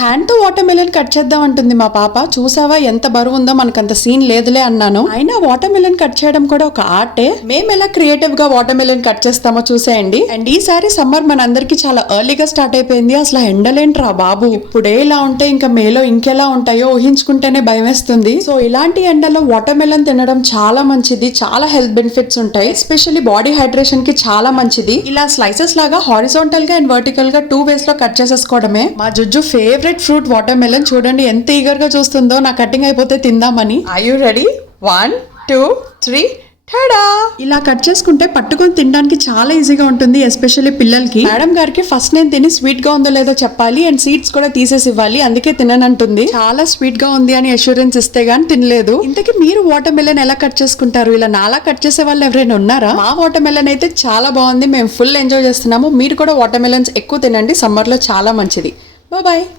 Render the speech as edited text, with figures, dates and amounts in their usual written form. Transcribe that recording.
Hand తో water melon cut చేద్దాం అంటుంది మా పాప. చూసావా ఎంత బరువు ఉందో, మనకంత సీన్ లేదులే అన్నాను. అయినా వాటర్ మెలన్ కట్ చేయడం కూడా ఒక ఆర్టే. మేము ఎలా క్రియేటివ్ గా వాటర్ మెలన్ కట్ చేస్తామో చూసేయండి. అండ్ ఈసారి సమ్మర్ మనందరికి చాలా ఎర్లీగా స్టార్ట్ అయిపోయింది. అసలు ఎండలేంట్రా బాబు, ఇప్పుడే ఇలా ఉంటే ఇంకా మేలో ఇంకెలా ఉంటాయో ఊహించుకుంటేనే భయం వేస్తుంది. సో ఇలాంటి ఎండలో వాటర్ మెలన్ తినడం చాలా మంచిది, చాలా హెల్త్ బెనిఫిట్స్ ఉంటాయి. ఎస్పెషల్లీ బాడీ హైడ్రేషన్ కి చాలా మంచిది. ఇలా స్లైసెస్ లాగా హారిజాంటల్ గా అండ్ వర్టికల్ గా 2 వేస్ లో కట్ చేసేసుకోవడమే. మా Jujju favourite fruit watermelon. చూడండి ఎంత ఈగర్ గా చూస్తుందో నా కటింగ్ అయిపోతే తిందామని. Are you ready? 1 2 3 టడా! ఇలా కట్ చేసుకుంటే పట్టుకొని తినడానికి చాలా ఈజీగా ఉంటుంది, ఎస్పెషల్లీ పిల్లలకి. మేడం గారికి ఫస్ట్ నేను తిని స్వీట్ గా ఉందో లేదో చెప్పాలి అండ్ సీడ్స్ కూడా తీసేసి ఇవ్వాలి, అందుకే తిననంటుంది. చాలా స్వీట్ గా ఉంది అని అష్యూరెన్స్ ఇస్తే గానీ తినలేదు. ఇంతకీ మీరు వాటర్ మెలన్ ఎలా కట్ చేసుకుంటారు? ఇలా నాలా కట్ చేసే వాళ్ళు ఎవరైనా ఉన్నారా? మా వాటర్ మెలన్ అయితే చాలా బాగుంది, మేము ఫుల్ ఎంజాయ్ చేస్తున్నాము. మీరు కూడా వాటర్ మెలన్స్ ఎక్కువ తినండి, సమ్మర్ లో చాలా మంచిది. బాయ్.